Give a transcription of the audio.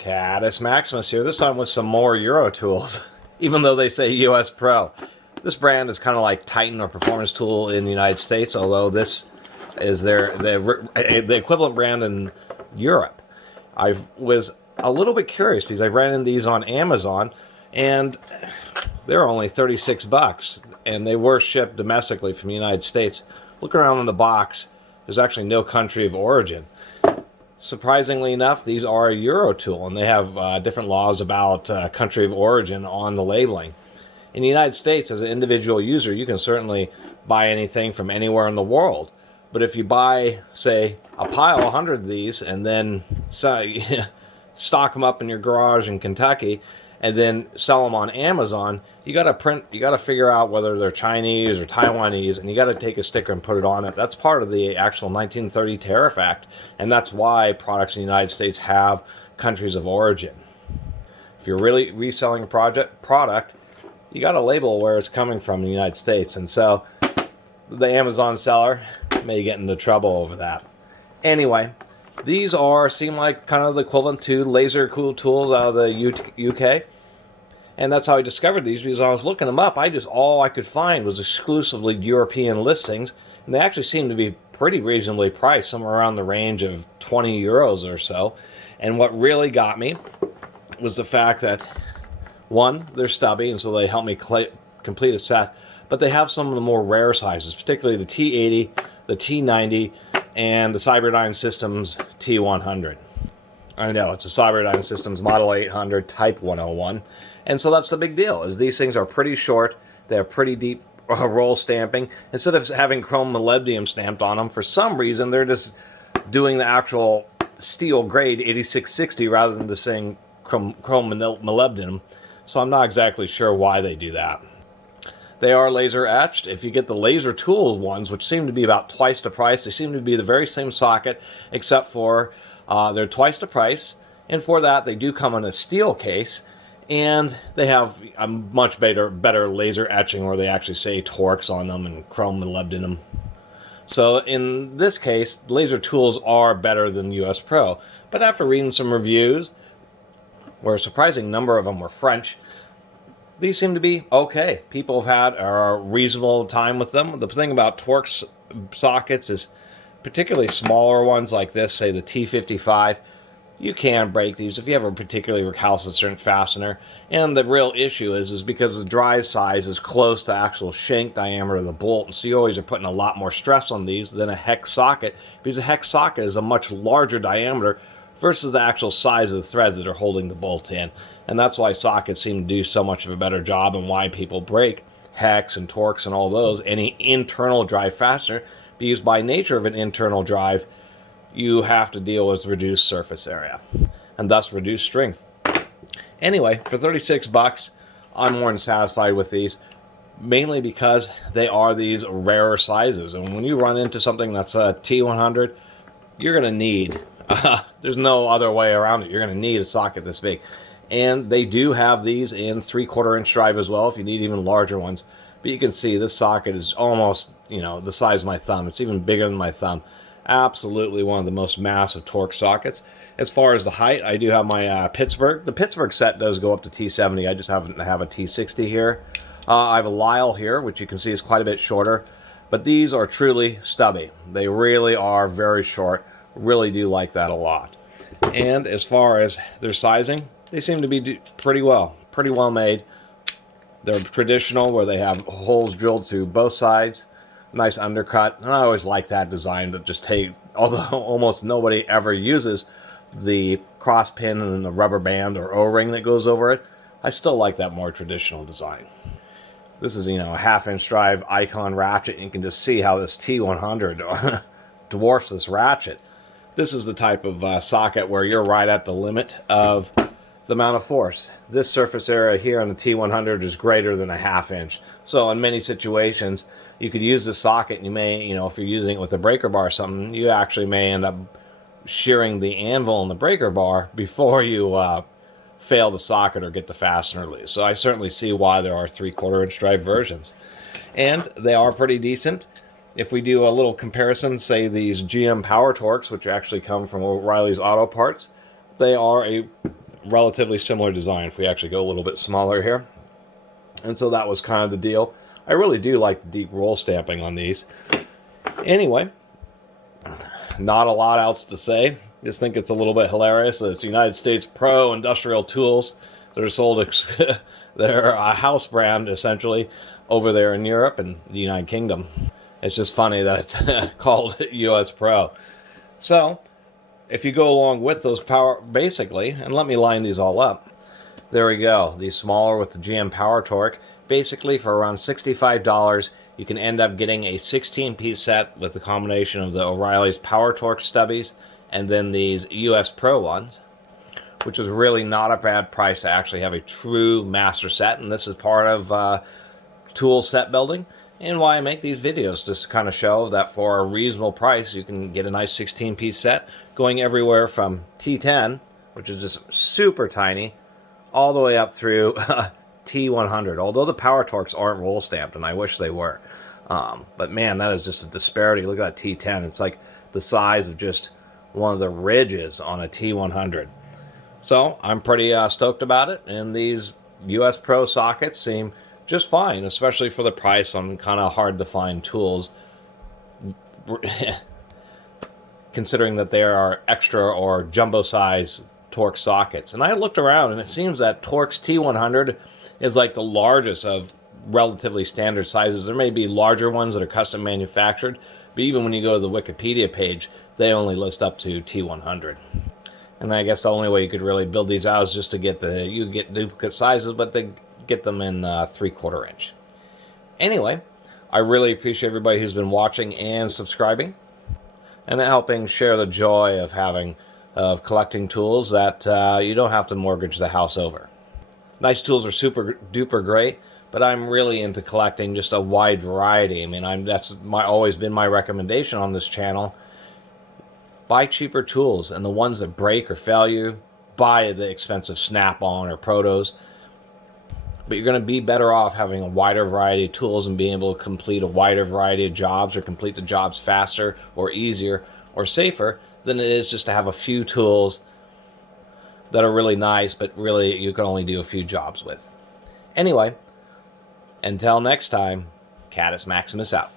Catus Maximus here, this time with some more Euro tools, even though they say US Pro. This brand is kind of like Titan or Performance Tool in the United States, although this is the equivalent brand in Europe. I was a little bit curious because I ran into these on Amazon, and they're only 36 bucks, and they were shipped domestically from the United States. Look around in the box, there's actually no country of origin. Surprisingly enough, these are a Euro tool, and they have different laws about country of origin on the labeling. In the United States, as an individual user, you can certainly buy anything from anywhere in the world. But if you buy, say, a pile, 100 of these, and then stock them up in your garage in Kentucky, and then sell them on Amazon, you got to figure out whether they're Chinese or Taiwanese, and you got to take a sticker and put it on it. That's part of the actual 1930 Tariff Act, and that's why products in the United States have countries of origin. If you're really reselling a product, you got to label where it's coming from in the United States, and so the Amazon seller may get into trouble over that. Anyway, these seem like kind of the equivalent to laser cool tools out of the UK. And that's how I discovered these, because I was looking them up. All I could find was exclusively European listings. And they actually seem to be pretty reasonably priced, somewhere around the range of 20 euros or so. And what really got me was the fact that, one, they're stubby, and so they help me complete a set. But they have some of the more rare sizes, particularly the T80, the T90, and the Cyberdyne Systems T100. I know, it's a Cyberdyne Systems Model 800 Type 101. And so that's the big deal, is these things are pretty short, they have pretty deep roll stamping. Instead of having chrome molybdenum stamped on them, for some reason they're just doing the actual steel grade 8660 rather than just saying chrome molybdenum. So I'm not exactly sure why they do that. They are laser etched. If you get the laser tool ones, which seem to be about twice the price, they seem to be the very same socket, except for they're twice the price. And for that, they do come in a steel case, and they have a much better laser etching, where they actually say Torx on them and chrome molybdenum. So in this case, laser tools are better than US Pro. But after reading some reviews, where a surprising number of them were French, these seem to be okay. People have had a reasonable time with them. The thing about Torx sockets is, particularly smaller ones like this, say the T55, you can break these if you have a particularly recalcitrant fastener. And the real issue is because the drive size is close to actual shank diameter of the bolt, and so you always are putting a lot more stress on these than a hex socket, because a hex socket is a much larger diameter versus the actual size of the threads that are holding the bolt in. And that's why sockets seem to do so much of a better job, and why people break hex and Torx and all those, any internal drive fastener, because by nature of an internal drive, you have to deal with reduced surface area, and thus reduced strength. Anyway, for 36 bucks, I'm more than satisfied with these, mainly because they are these rarer sizes. And when you run into something that's a T100, you're going to need, there's no other way around it, you're going to need a socket this big. And they do have these in 3/4 inch drive as well, if you need even larger ones. But you can see this socket is almost, the size of my thumb. It's even bigger than my thumb. Absolutely one of the most massive Torx sockets. As far as the height, I do have my Pittsburgh. The Pittsburgh set does go up to T70. I just happen to have a T60 here. I have a Lyle here, which you can see is quite a bit shorter. But these are truly stubby. They really are very short. Really do like that a lot. And as far as their sizing, they seem to be pretty well made. They're traditional, where they have holes drilled through both sides. Nice undercut. And I always like that design to just take, although almost nobody ever uses the cross pin and the rubber band or O-ring that goes over it, I still like that more traditional design. This is, a 1/2 inch drive icon ratchet, and you can just see how this T100 dwarfs this ratchet. This is the type of socket where you're right at the limit of the amount of force. This surface area here on the T100 is greater than a 1/2 inch. So in many situations, you could use this socket, and you may, if you're using it with a breaker bar or something, you actually may end up shearing the anvil in the breaker bar before you fail the socket or get the fastener loose. So I certainly see why there are 3/4 inch drive versions. And they are pretty decent. If we do a little comparison, say these GM Power Torx, which actually come from O'Reilly's Auto Parts, they are a relatively similar design if we actually go a little bit smaller here. And so that was kind of the deal. I really do like the deep roll stamping on these. Anyway, not a lot else to say. Just think it's a little bit hilarious. It's United States Pro industrial tools that are sold. They're a house brand, essentially, over there in Europe and the United Kingdom. It's just funny that it's called US Pro. So, if you go along with those power, basically, and let me line these all up. There we go. These smaller with the GM Power Torque. Basically, for around $65, you can end up getting a 16-piece set with the combination of the O'Reilly's Power Torque stubbies and then these US Pro ones, which is really not a bad price to actually have a true master set. And this is part of tool set building and why I make these videos, just to kind of show that for a reasonable price, you can get a nice 16-piece set going everywhere from T10, which is just super tiny, all the way up through T100, although the Power Torques aren't roll stamped, and I wish they were. But man, that is just a disparity. Look at that T10. It's like the size of just one of the ridges on a T100. So I'm pretty stoked about it, and these US Pro sockets seem just fine, especially for the price on kind of hard to find tools, considering that there are extra or jumbo size Torx sockets. And I looked around, and it seems that Torx T100 is like the largest of relatively standard sizes. There may be larger ones that are custom manufactured, but even when you go to the Wikipedia page, they only list up to T100. And I guess the only way you could really build these out is just to get you get duplicate sizes, but they get them in 3/4 inch. Anyway, I really appreciate everybody who's been watching and subscribing, and helping share the joy of collecting tools that you don't have to mortgage the house over. Nice tools are super duper great, but I'm really into collecting just a wide variety. I mean, that's always been my recommendation on this channel. Buy cheaper tools, and the ones that break or fail you, buy the expensive Snap-on or Protos. But you're going to be better off having a wider variety of tools and being able to complete a wider variety of jobs, or complete the jobs faster or easier or safer than it is just to have a few tools that are really nice, but really you can only do a few jobs with. Anyway, until next time, Catus Maximus out.